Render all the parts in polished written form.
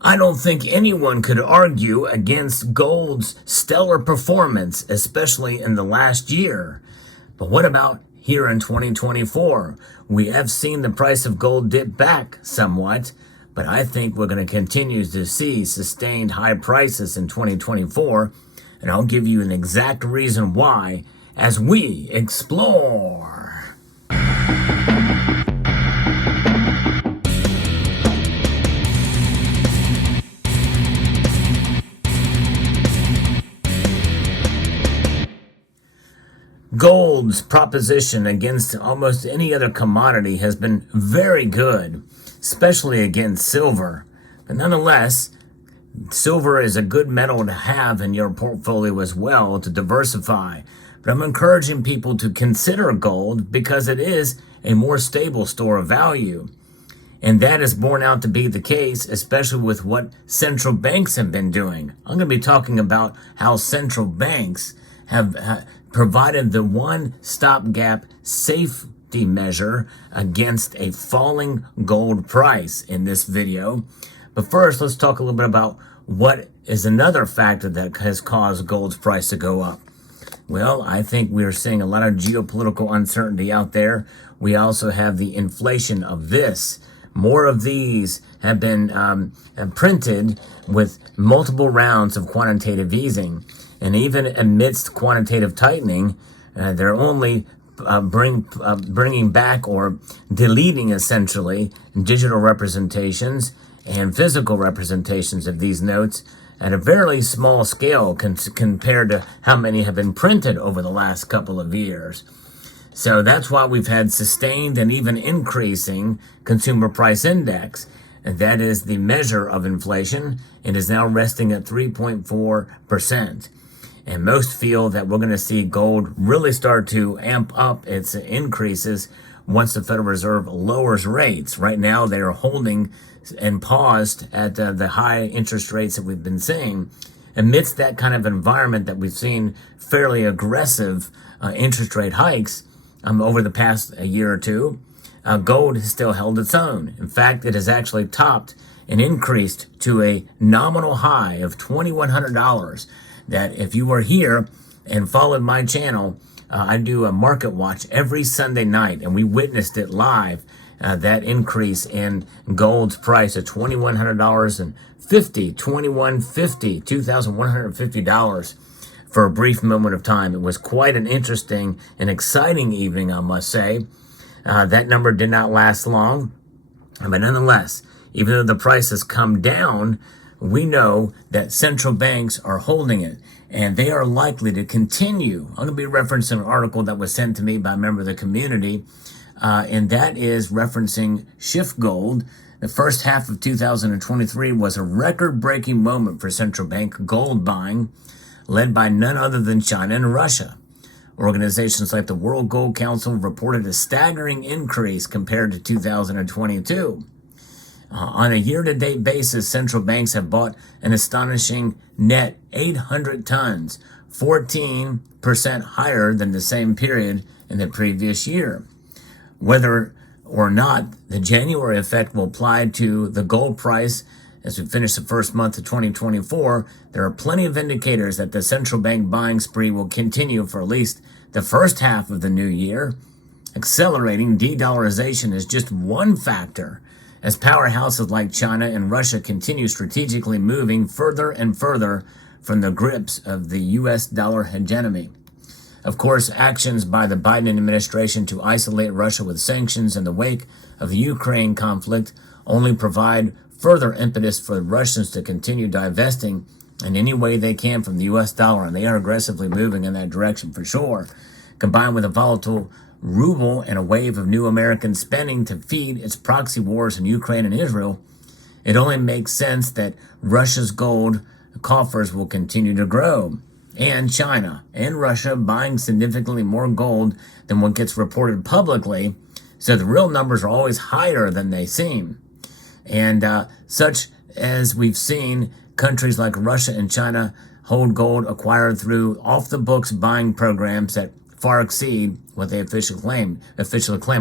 I don't think anyone could argue against gold's stellar performance, especially in the last year. But what about here in 2024? We have seen the price of gold dip back somewhat, but I think we're going to continue to see sustained high prices in 2024, and I'll give you an exact reason why as we explore. Gold's proposition against almost any other commodity has been very good, especially against silver. But nonetheless, silver is a good metal to have in your portfolio as well to diversify. But I'm encouraging people to consider gold because it is a more stable store of value. And that is borne out to be the case, especially with what central banks have been doing. I'm going to be talking about how central banks have provided the one stopgap safety measure against a falling gold price in this video. But first, let's talk a little bit about what is another factor that has caused gold's price to go up. Well, I think we're seeing a lot of geopolitical uncertainty out there. We also have the inflation of this. More of these have been printed with multiple rounds of quantitative easing. And even amidst quantitative tightening, they're only bringing back or deleting essentially digital representations and physical representations of these notes at a very small scale compared to how many have been printed over the last couple of years. So that's why we've had sustained and even increasing consumer price index. And that is the measure of inflation. It is now resting at 3.4%. And most feel that we're going to see gold really start to amp up its increases once the Federal Reserve lowers rates. Right now, they are holding and paused at the high interest rates that we've been seeing. Amidst that kind of environment that we've seen fairly aggressive interest rate hikes over the past year or two, gold has still held its own. In fact, it has actually topped and increased to a nominal high of $2,100. That if you were here and followed my channel, I do a market watch every Sunday night, and we witnessed it live, that increase in gold's price of $2,150, $2,150 for a brief moment of time. It was quite an interesting and exciting evening, I must say. That number did not last long, but nonetheless, even though the price has come down, we know that central banks are holding it, and they are likely to continue. I'm going to be referencing an article that was sent to me by a member of the community, and that is referencing Shift Gold. The first half of 2023 was a record-breaking moment for central bank gold buying, led by none other than China and Russia. Organizations like the World Gold Council reported a staggering increase compared to 2022. On a year-to-date basis, central banks have bought an astonishing net 800 tons, 14% higher than the same period in the previous year. Whether or not the January effect will apply to the gold price as we finish the first month of 2024, there are plenty of indicators that the central bank buying spree will continue for at least the first half of the new year. Accelerating de-dollarization is just one factor, as powerhouses like China and Russia continue strategically moving further and further from the grips of the U.S. dollar hegemony. Of course, actions by the Biden administration to isolate Russia with sanctions in the wake of the Ukraine conflict only provide further impetus for the Russians to continue divesting in any way they can from the U.S. dollar, and they are aggressively moving in that direction for sure. Combined with a volatile ruble and a wave of new American spending to feed its proxy wars in Ukraine and Israel, it only makes sense that Russia's gold coffers will continue to grow. And China and Russia buying significantly more gold than what gets reported publicly, so the real numbers are always higher than they seem. And such as we've seen countries like Russia and China hold gold acquired through off-the-books buying programs that far exceed what they officially claim.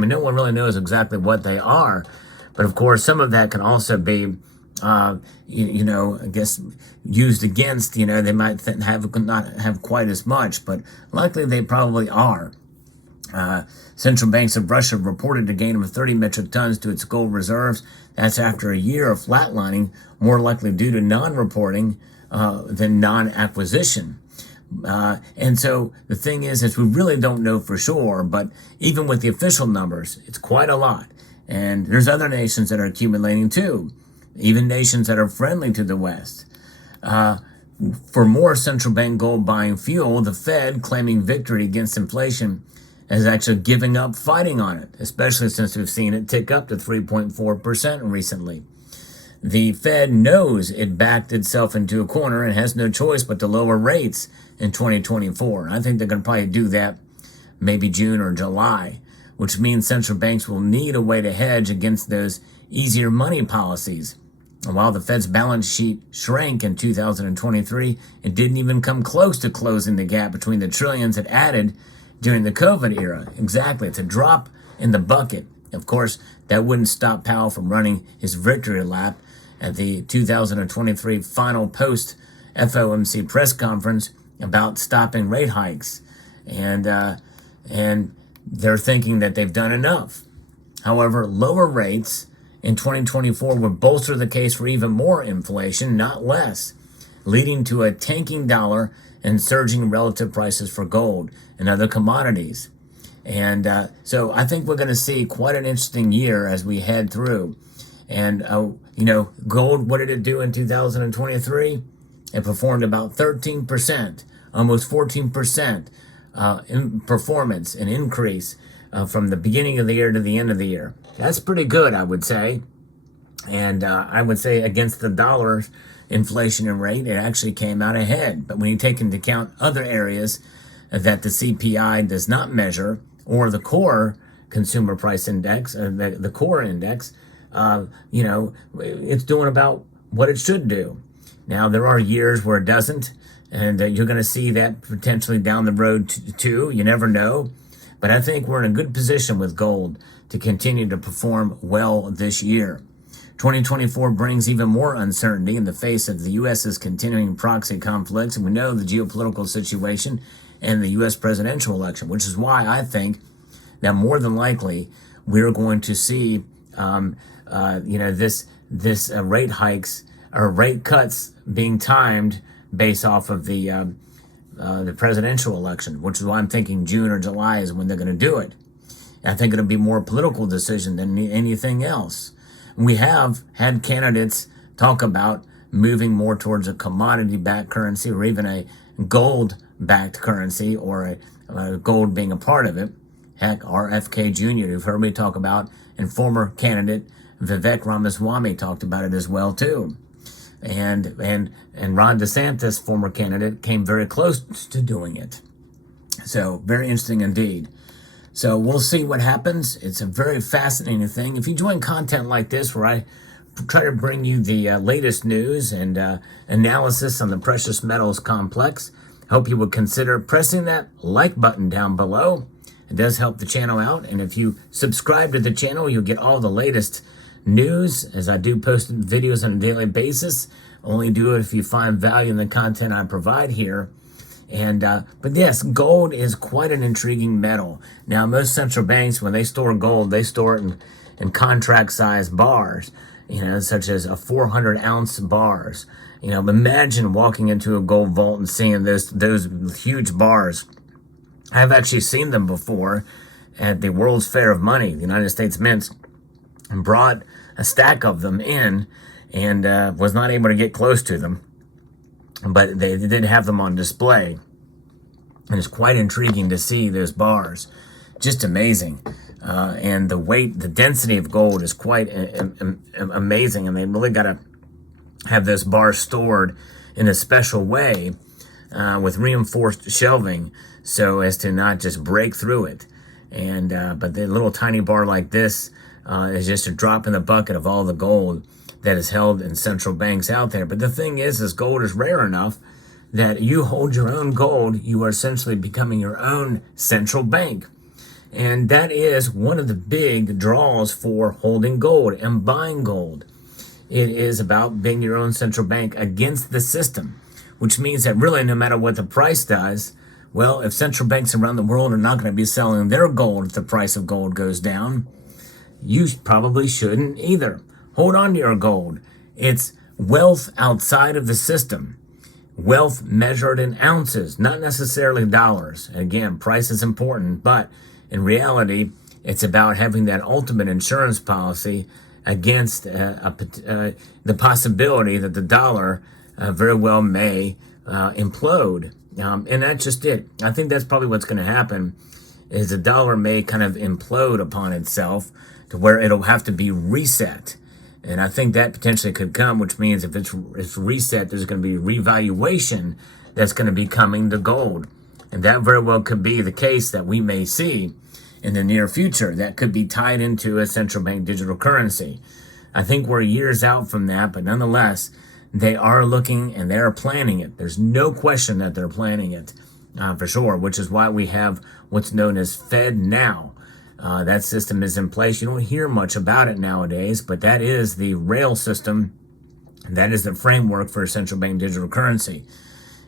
And no one really knows exactly what they are. But of course, some of that can also be I guess used against, they might not have quite as much, but likely they probably are. Central banks of Russia reported a gain of 30 metric tons to its gold reserves. That's after a year of flatlining, more likely due to non-reporting than non-acquisition. And so the thing is we really don't know for sure, but even with the official numbers, it's quite a lot. And there's other nations that are accumulating too, even nations that are friendly to the West. For more central bank gold buying fuel, the Fed, claiming victory against inflation, is actually giving up fighting on it, especially since we've seen it tick up to 3.4% recently. The Fed knows it backed itself into a corner and has no choice but to lower rates in 2024. And I think they're going to probably do that maybe June or July, which means central banks will need a way to hedge against those easier money policies. And while the Fed's balance sheet shrank in 2023, it didn't even come close to closing the gap between the trillions it added during the COVID era. Exactly. It's a drop in the bucket. Of course, that wouldn't stop Powell from running his victory lap at the 2023 final post FOMC press conference about stopping rate hikes. And they're thinking that they've done enough. However, lower rates in 2024 would bolster the case for even more inflation, not less, leading to a tanking dollar and surging relative prices for gold and other commodities. And so I think we're going to see quite an interesting year as we head through. And, gold, what did it do in 2023? It performed about 13%, almost 14% in performance, an increase from the beginning of the year to the end of the year. That's pretty good, I would say. And I would say against the dollar's inflation rate, it actually came out ahead. But when you take into account other areas that the CPI does not measure, or the core consumer price index, the core index, it's doing about what it should do. Now, there are years where it doesn't, and you're going to see that potentially down the road too. You never know. But I think we're in a good position with gold to continue to perform well this year. 2024 brings even more uncertainty in the face of the U.S.'s continuing proxy conflicts, and we know the geopolitical situation and the U.S. presidential election, which is why I think that more than likely we're going to see, this rate hikes or rate cuts being timed based off of the presidential election, which is why I'm thinking June or July is when they're going to do it. I think it'll be more a political decision than anything else. We have had candidates talk about moving more towards a commodity-backed currency or even a gold-backed currency, or a gold being a part of it. Heck, RFK Jr., you've heard me talk about, and former candidate Vivek Ramaswamy talked about it as well too. And Ron DeSantis, former candidate, came very close to doing it. So very interesting indeed. So we'll see what happens. It's a very fascinating thing. If you join content like this, where I try to bring you the latest news and analysis on the precious metals complex, I hope you would consider pressing that like button down below. It does help the channel out. And if you subscribe to the channel, you'll get all the latest news, as I do post videos on a daily basis. Only do it if you find value in the content I provide here. And but yes, gold is quite an intriguing metal. Now, most central banks, when they store gold, they store it in contract-sized bars, such as a 400-ounce bars. Imagine walking into a gold vault and seeing those huge bars. I've actually seen them before at the World's Fair of Money, the United States Mint, and brought a stack of them in, and was not able to get close to them. But they did have them on display. And it's quite intriguing to see those bars. Just amazing. And the weight, the density of gold is quite amazing. And they really got to have those bars stored in a special way with reinforced shelving so as to not just break through it. And but the little tiny bar like this is just a drop in the bucket of all the gold that is held in central banks out there. But the thing is gold is rare enough that you hold your own gold, you are essentially becoming your own central bank. And that is one of the big draws for holding gold and buying gold. It is about being your own central bank against the system, which means that really no matter what the price does, well, if central banks around the world are not going to be selling their gold if the price of gold goes down, you probably shouldn't either. Hold on to your gold. It's wealth outside of the system. Wealth measured in ounces, not necessarily dollars. Again, price is important, but in reality, it's about having that ultimate insurance policy against the possibility that the dollar very well may implode. And that's just it. I think that's probably what's going to happen, is the dollar may kind of implode upon itself to where it'll have to be reset. And I think that potentially could come, which means if it's reset, there's going to be revaluation that's going to be coming to gold. And that very well could be the case that we may see in the near future. That could be tied into a central bank digital currency. I think we're years out from that, but nonetheless, they are looking and they are planning it. There's no question that they're planning it for sure, which is why we have what's known as Fed Now. That system is in place. You don't hear much about it nowadays, but that is the rail system. That is the framework for a central bank digital currency.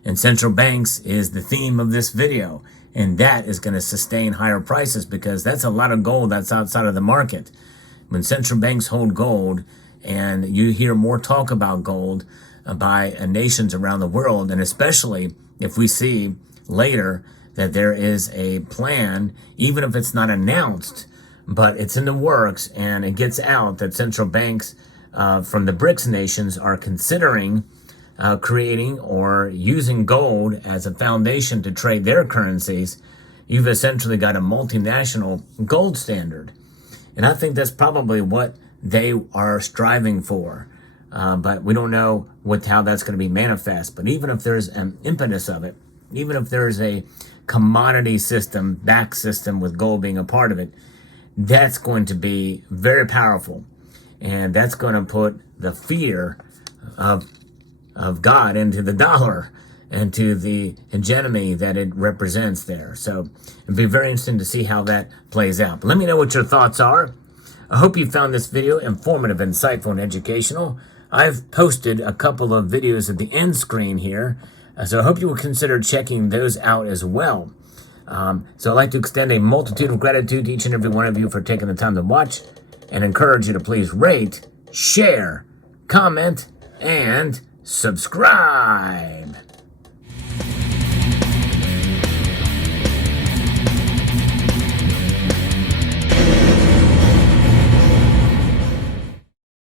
And central banks is the theme of this video. And that is going to sustain higher prices because that's a lot of gold that's outside of the market. When central banks hold gold and you hear more talk about gold by nations around the world, and especially if we see later that there is a plan, even if it's not announced, but it's in the works and it gets out that central banks from the BRICS nations are considering creating or using gold as a foundation to trade their currencies, you've essentially got a multinational gold standard. And I think that's probably what they are striving for. But we don't know how that's going to be manifest. But even if there's an impetus of it, even if there's a commodity system, back system with gold being a part of it, that's going to be very powerful. And that's going to put the fear of God into the dollar and to the hegemony that it represents there. So it'd be very interesting to see how that plays out. But let me know what your thoughts are. I hope you found this video informative, insightful, and educational. I've posted a couple of videos at the end screen here, so I hope you will consider checking those out as well. So I'd like to extend a multitude of gratitude to each and every one of you for taking the time to watch, and encourage you to please rate, share, comment, and subscribe.